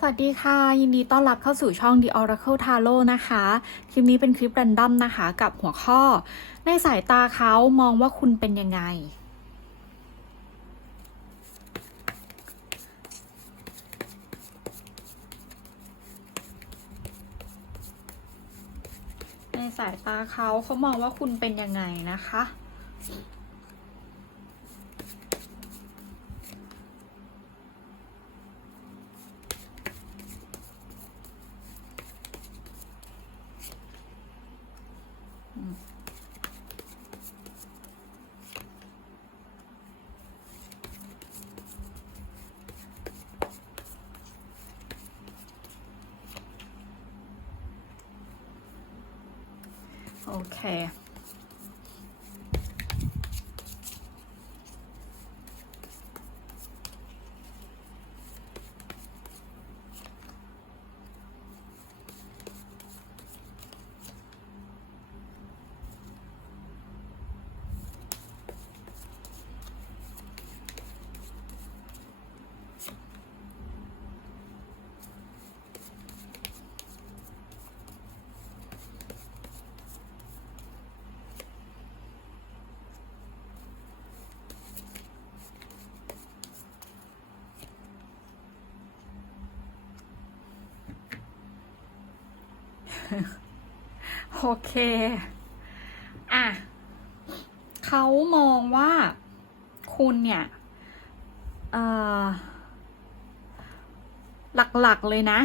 สวัสดีค่ะ ยินดีต้อนรับเข้าสู่ช่อง The Oracle Tarot นะคะ คลิปนี้เป็นคลิปแรนดอมนะคะ กับหัวข้อ ในสายตาเขามองว่าคุณเป็นยังไง ในสายตาเขาเขามองว่าคุณเป็นยังไงนะคะ โอเค โอเค อะเขามองว่าคุณเนี่ยหลักๆเลยนะ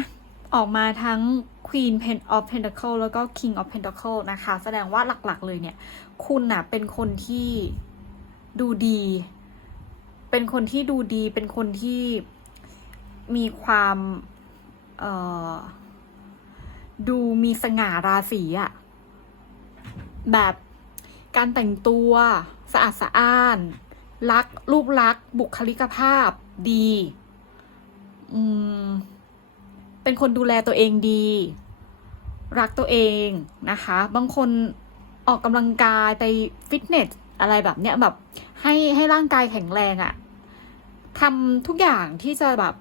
ออกมาทั้ง Queen Pen of Pentacle แล้วก็ King of Pentacle นะคะ แสดงว่าหลักๆเลยเนี่ย คุณน่ะเป็นคนที่ดูดี เป็นคนที่ดูดี เป็นคนที่มีความ เอ่อ ดูมีสง่าราศีอะแบบการแต่งตัวสะอาดสะอ้านรักรูปลักษณ์บุคลิกภาพดีอืมเป็นคนดูแลตัวเองดี รักตัวเองนะคะ บางคนออกกำลังกายไปฟิตเนสอะไรแบบเนี้ยแบบให้ให้ร่างกายแข็งแรงอะทำทุกอย่างที่จะแบบ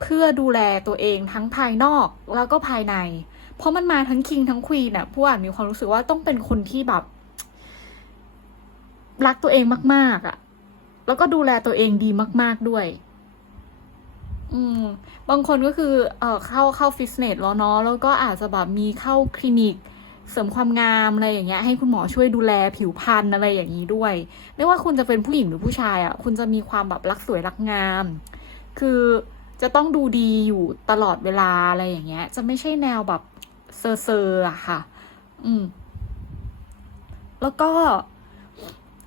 เพื่อดูแลตัวเองทั้งภายนอกแล้วก็ภายใน เพราะมันมาทั้งคิงทั้งควีนอะผู้อ่านมีความรู้สึกว่าต้องเป็นคนที่แบบ รักตัวเองมาก ๆอะแล้วก็ดูแลตัวเองดีมาก ๆด้วย อืม บางคนก็คือ เอ่อเข้าเข้าฟิตเนสแล้วเนาะ แล้วก็อาจจะแบบมีเข้าคลินิก เสริมความงามอะไรอย่างเงี้ย ให้คุณหมอช่วยดูแลผิวพรรณอะไรอย่างนี้ด้วย ไม่ว่าคุณจะเป็นผู้หญิงหรือผู้ชายอะ่ะ คุณจะมีความแบบรักสวยรักงาม คือจะต้องดูดีอยู่ตลอดเวลาอะไรอย่างเงี้ย จะไม่ใช่แนวแบบ เซอร์เซอร์อะค่ะ อืม แล้วก็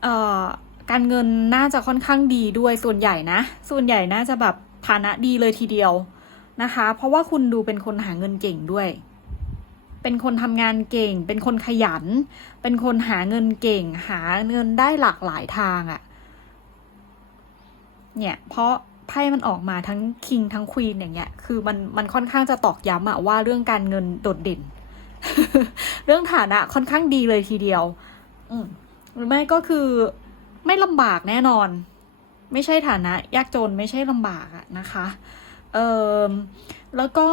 เอ่อ การเงินน่าจะค่อนข้างดีด้วยส่วนใหญ่นะ ส่วนใหญ่น่าจะแบบฐานะดีเลยทีเดียวนะคะ เพราะว่าคุณดูเป็นคนหาเงินเก่งด้วย เป็นคนทำงานเก่ง เป็นคนขยัน เป็นคนหาเงินเก่ง หาเงินได้หลากหลายทางอะ่ะ เนี่ย เพราะ ไพ่มันออกมาทั้งคิงทั้งควีนอย่างเงี้ย คือมันมันค่อนข้างจะตอกย้ำอะว่าเรื่องการเงินโดดเด่น เรื่องฐานะค่อนข้างดีเลยทีเดียว อืมหรือไม่ก็คือไม่ลำบากแน่นอน ไม่ใช่ฐานะ ยากจนไม่ใช่ลำบากอะนะคะ เออแล้วก็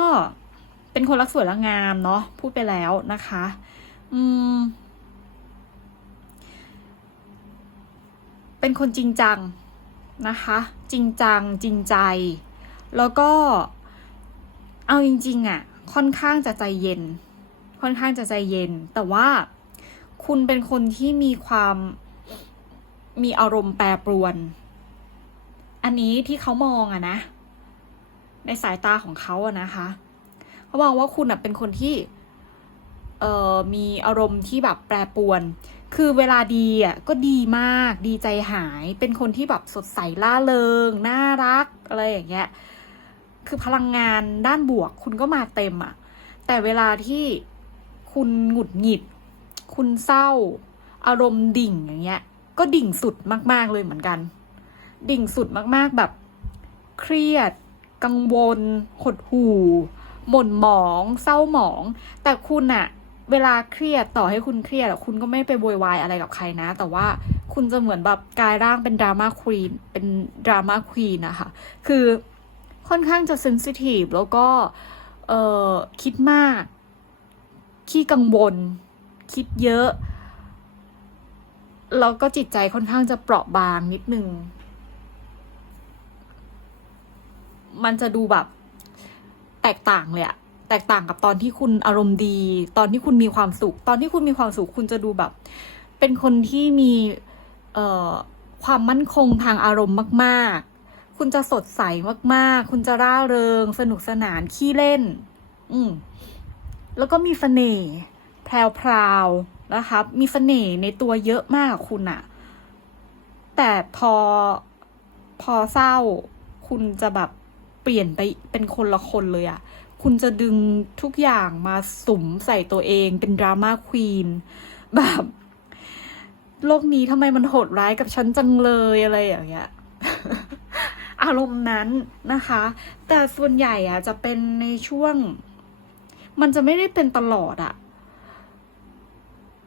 เป็นคนรักสวยรักงามเนาะพูดไปแล้วนะคะ อืม เป็นคนจริงจัง นะคะ จริงจังจริงใจ แล้วก็เอาจริงๆอะค่อนข้างจะใจเย็น ค่อนข้างจะใจเย็น แต่ว่าคุณเป็นคนที่มีความมีอารมณ์แปรปรวน อันนี้ที่เขามองอะนะ ในสายตาของเขาอะนะคะ เขามองว่าคุณอะเป็นคนที่เอ่อมีอารมณ์ที่แบบแปรปรวน คือเวลาดีอะก็ดีมากดีใจหายเป็นคนที่แบบสดใสล่าเริง น่ารักอะไรอย่างเงี้ยคือพลังงานด้านบวกคุณก็มาเต็มอะ แต่เวลาที่คุณหงุดหงิด คุณเศร้า อารมณ์ดิ่งอย่างเงี้ย ก็ดิ่งสุดมาก ๆ เลยเหมือนกัน ดิ่งสุดมากๆแบบ เครียด กังวล หดหู่หม่นหมอง เศร้าหมอง แต่คุณอะ เวลาเครียดต่อให้คุณเครียดคุณก็ไม่ไปโวยวายอะไรกับใครนะ แต่ว่าคุณจะเหมือนแบบกลายร่างเป็นดราม่าควีนเป็นดราม่าควีนนะคะคือค่อนข้างจะเซนซิทีฟแล้วก็เออคิดมาก ขี้กังวล คิดเยอะแล้วก็จิตใจค่อนข้างจะเปราะบางนิดนึง มันจะดูแบบแตกต่างเลยอะ แตกต่างกับตอนที่คุณอารมณ์ดี ตอนที่คุณมีความสุข ตอนที่คุณมีความสุขคุณจะดูแบบ เป็นคนที่มีเอ่อความมั่นคงทางอารมณ์มาก ๆ คุณจะสดใสมาก ๆ คุณจะร่าเริง สนุกสนานขี้เล่น อืมแล้วก็มีเสน่ห์แพรวนะคะมีเสน่ห์ในตัวเยอะมากคุณอะแต่พอพอเศร้า คุณจะแบบเปลี่ยนไปเป็นคนละคนเลยอะ คุณจะดึงทุกอย่างมาสุมใส่ตัวเองเป็นดราม่าควีนแบบ โลกนี้ทำไมมันโหดร้ายกับฉันจังเลยอะไรอย่างเงี้ยอารมณ์นั้นนะคะ แต่ส่วนใหญ่อะจะเป็นในช่วง มันจะไม่ได้เป็นตลอดอะ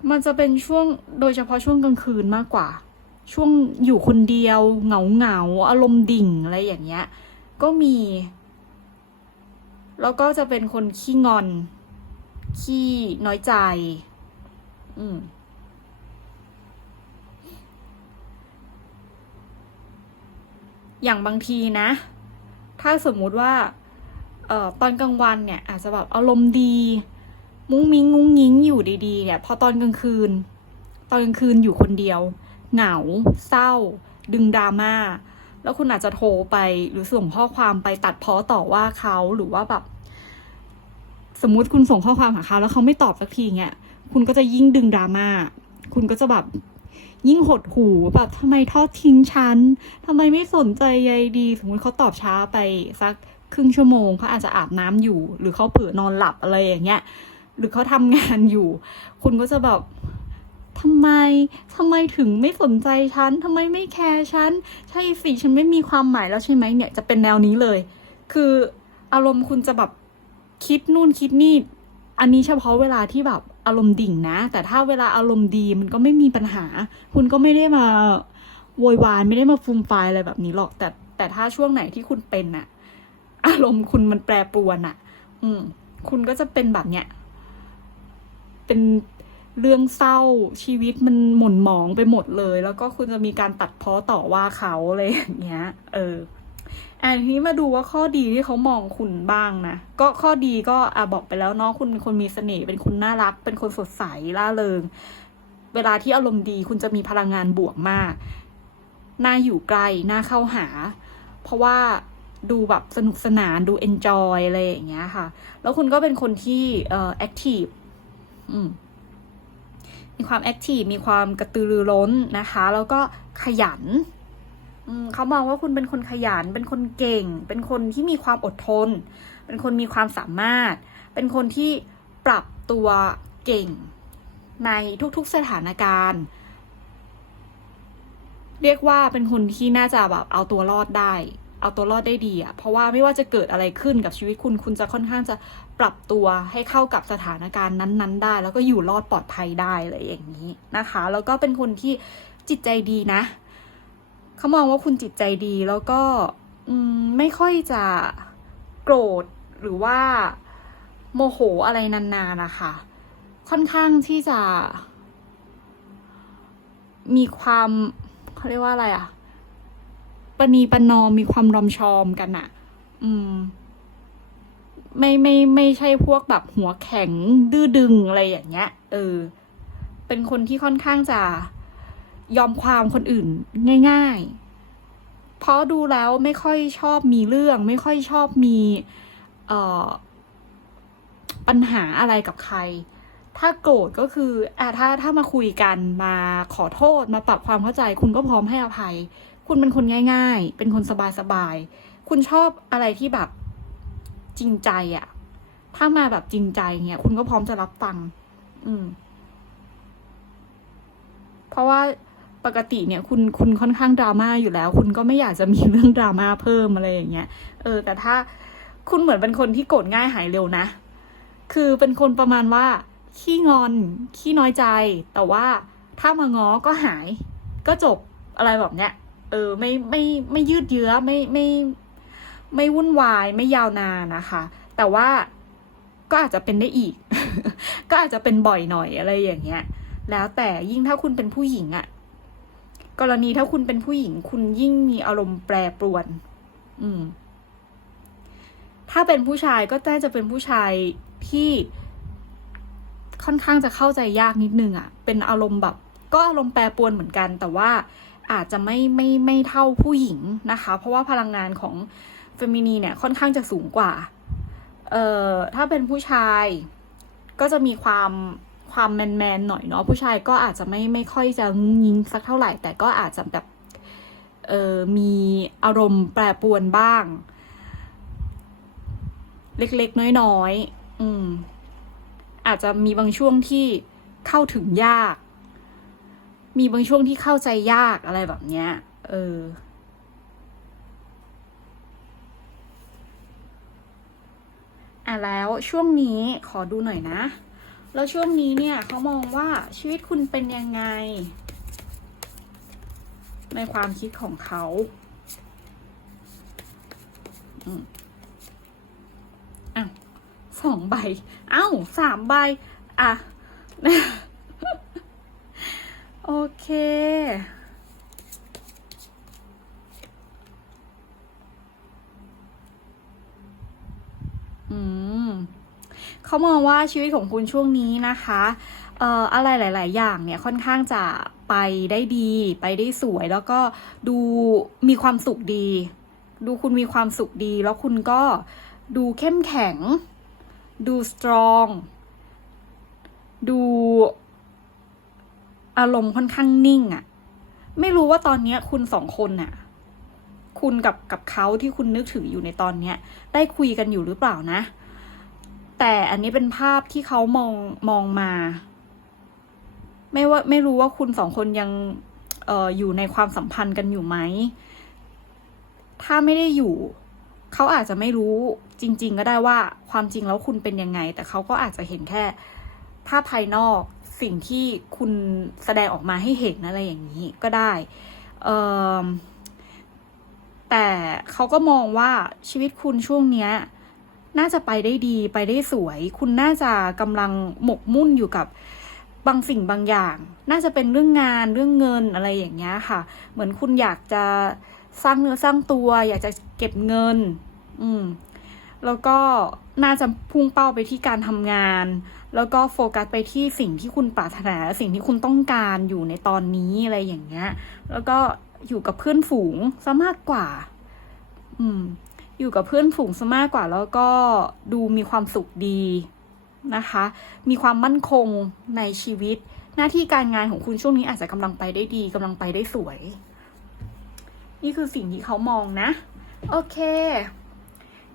มันจะเป็นช่วงโดยเฉพาะช่วงกลางคืนมากกว่า ช่วงอยู่คนเดียวเหงาเหงาอารมณ์ดิ่งอะไรอย่างเงี้ย ก็มี แล้วก็จะเป็นคนขี้งอน ขี้น้อยใจ อืมอย่างบางทีนะ ถ้าสมมุติว่าเอ่อตอนกลางวันเนี่ยอาจจะแบบอารมณ์ดี มุ้งมิ้งงุ้งงิ้งอยู่ดีๆเนี่ยพอตอนกลางคืน ตอนกลางคืนอยู่คนเดียว เหงา เศร้า ดึงดราม่า แล้วคุณอาจจะโทรไปหรือส่งข้อความไปตัดเพ้อต่อว่าเขาหรือว่าแบบ สมมุติคุณส่งข้อความหาเขาแล้วเขาไม่ตอบสักทีเงี้ยคุณก็จะยิ่งดึงดราม่าคุณก็จะแบบยิ่งหดหูแบบทำไมทอดทิ้งฉันทำไมไม่สนใจใยดี สมมติเขาตอบช้าไปสักครึ่งชั่วโมงเขาอาจจะอาบน้ำอยู่ หรือเขาเผื่อนอนหลับอะไรอย่างเงี้ย หรือเขาทำงานอยู่ คุณก็จะแบบ ทำไมทำไมถึงไม่สนใจฉันทำไมไม่แคร์ฉัน ใช่สิฉันไม่มีความหมายแล้วใช่ไหมเนี่ยจะเป็นแนวนี้เลย คืออารมณ์คุณจะแบบคิดนู่นคิดนี่ อันนี้เฉพาะเวลาที่แบบอารมณ์ดิ่งนะ แต่ถ้าเวลาอารมณ์ดีมันก็ไม่มีปัญหา คุณก็ไม่ได้มาโวยวายไม่ได้มาฟูมไฟอะไรแบบนี้หรอก แต่แต่ถ้าช่วงไหนที่คุณเป็นอะอารมณ์คุณมันแปรปรวนอะอืม คุณก็จะเป็นแบบเนี้ยเป็น เรื่องเศร้าชีวิตมันหม่นหมองไปหมดเลย แล้วก็คุณจะมีการตัดเพ้อต่อว่าเขาอะไรอย่างเงี้ย เอออันทีนี้มาดูว่าข้อดีที่เขามองคุณบ้างนะ ก็ข้อดีก็อะบอกไปแล้วเนาะคุณเป็นคนมีเสน่ห์เป็นคนน่ารัก เป็นคนสดใสล่าเริง เวลาที่อารมณ์ดีคุณจะมีพลังงานบวกมาก น่าอยู่ใกล้น่าเข้าหา เพราะว่าดูแบบสนุกสนานดูเอนจอยอะไรอย่างเงี้ยค่ะ แล้วคุณก็เป็นคนที่เอ่อแอคทีฟอืม มีความแอคทีฟมีความกระตือรือร้นนะคะ แล้วก็ขยันเขามองว่าคุณเป็นคนขยัน เป็นคนเก่ง เป็นคนที่มีความอดทน เป็นคนมีความสามารถ เป็นคนที่ปรับตัวเก่ง ในทุกๆสถานการณ์ เรียกว่าเป็นคนที่น่าจะแบบเอาตัวรอดได้ เอาตัวรอดได้ดีอะเพราะว่าไม่ว่าจะเกิดอะไรขึ้นกับชีวิตคุณ คุณจะค่อนข้างจะปรับตัวให้เข้ากับสถานการณ์นั้น ๆ ได้ แล้วก็อยู่รอดปลอดภัยได้อะไรอย่างนี้นะคะ แล้วก็เป็นคนที่จิตใจดีนะเขามองว่าคุณจิตใจดีแล้วก็อไม่ค่อยจะโกรธหรือว่าโมโหอะไรนานๆนะคะ ค่อนข้างที่จะ มีความเขาเรียกว่าอะไรอะ ปณีปนอมมีความรอมชอมกันอะอืม ไม่ไม่ไม่ใช่พวกแบบหัวแข็งดื้อดึงอะไรอย่างเงี้ย เออ เป็นคนที่ค่อนข้างจะยอมความคนอื่นง่าย ๆ เพราะดูแล้วไม่ค่อยชอบมีเรื่อง ไม่ค่อยชอบมีเอ่อปัญหาอะไรกับใคร ถ้าโกรธก็คืออะถ้าถ้ามาคุยกันมาขอโทษมาปรับความเข้าใจ คุณก็พร้อมให้อภัย คุณเป็นคนง่าย ๆ เป็นคนสบายๆ คุณชอบอะไรที่แบบจริงใจอะถ้ามาแบบจริงใจเงี้ย คุณก็พร้อมจะรับฟัง อืม เพราะว่าปกติเนี่ย คุณคุณค่อนข้างดราม่าอยู่แล้ว คุณก็ไม่อยากจะมีเรื่องดราม่าเพิ่มอะไรอย่างเงี้ย เออ แต่ถ้าคุณเหมือนเป็นคนที่โกรธง่ายหายเร็วนะ คือเป็นคนประมาณว่า ขี้งอน ขี้น้อยใจ แต่ว่าถ้ามาง้อก็หาย ก็จบอะไรแบบเนี้ย เออไม่ไม่ไม่ยืดเยื้อไม่ไม่ไม่วุ่นวายไม่ยาวนานนะคะ แต่ว่าก็อาจจะเป็นได้อีก ก็อาจจะเป็นบ่อยหน่อยอะไรอย่างเงี้ย แล้วแต่ยิ่งถ้าคุณเป็นผู้หญิงอะกรณีถ้าคุณเป็นผู้หญิง คุณยิ่งมีอารมณ์แปรปรวน อืม ถ้าเป็นผู้ชายก็น่าจะเป็นผู้ชายที่ค่อนข้างจะเข้าใจยากนิดนึงอะเป็นอารมณ์แบบ ก็อารมณ์แปรปรวนเหมือนกัน แต่ว่า อาจจะไม่ไม่ไม่เท่าผู้หญิงนะคะ เพราะว่าพลังงานของเฟมินีเนี่ยค่อนข้างจะสูงกว่า เอ่อถ้าเป็นผู้ชายก็จะมีความความแมนแมนหน่อยเนาะผู้ชายก็อาจจะไม่ไม่ค่อยจะงุ้งยิงสักเท่าไหร่ แต่ก็อาจจะแบบเออมีอารมณ์แปรปรวนบ้าง เล็กๆ น้อยๆอืมอาจจะมีบางช่วงที่เข้าถึงยาก มีบางช่วงที่เข้าใจยากอะไรแบบเนี้ย เออ อะแล้วช่วงนี้ขอดูหน่อยนะ แล้วช่วงนี้เนี่ยเขามองว่าชีวิตคุณเป็นยังไง ในความคิดของเขาอืมอ้าวสองใบ เอ้าสามใบ อะ โอเค อืม เขามองว่าชีวิตของคุณช่วงนี้นะคะเอ่ออะไรหลาย ๆ อย่างเนี่ยค่อนข้างจะไปได้ดี ไปได้สวยแล้วก็ดูมีความสุขดี ดูคุณมีความสุขดี แล้วคุณก็ดูเข้มแข็ง ดูสตรอง ดู อารมณ์ค่อนข้างนิ่งอะไม่รู้ว่าตอนเนี้ยคุณสองคนน่ะ คุณกับกับเขาที่คุณนึกถึงอยู่ในตอนเนี้ย ได้คุยกันอยู่หรือเปล่านะ แต่อันนี้เป็นภาพที่เขามองมองมา ไม่ว่าไม่รู้ว่าคุณสองคนยังเอออยู่ในความสัมพันธ์กันอยู่ไหม ถ้าไม่ได้อยู่ เขาอาจจะไม่รู้จริง ๆ ก็ได้ว่าความจริงแล้วคุณเป็นยังไง แต่เขาก็อาจจะเห็นแค่ภาพภายนอก สิ่งที่คุณแสดงออกมาให้เห็นอะไรอย่างนี้ก็ได้เออแต่เขาก็มองว่าชีวิตคุณช่วงเนี้ย น่าจะไปได้ดีไปได้สวย คุณน่าจะกำลังหมกมุ่นอยู่กับบางสิ่งบางอย่าง น่าจะเป็นเรื่องงานเรื่องเงินอะไรอย่างเงี้ยค่ะ เหมือนคุณอยากจะสร้างเนื้อสร้างตัว อยากจะเก็บเงิน อืม แล้วก็น่าจะพุ่งเป้าไปที่การทำงาน แล้วก็โฟกัสไปที่สิ่งที่คุณปรารถนา สิ่งที่คุณต้องการอยู่ในตอนนี้อะไรอย่างเงี้ย แล้วก็อยู่กับเพื่อนฝูงซะมากกว่า อืม อยู่กับเพื่อนฝูงซะมากกว่า แล้วก็ดูมีความสุขดีนะคะ มีความมั่นคงในชีวิต หน้าที่การงานของคุณช่วงนี้อาจจะกำลังไปได้ดีกำลังไปได้สวย นี่คือสิ่งที่เขามองนะ โอเค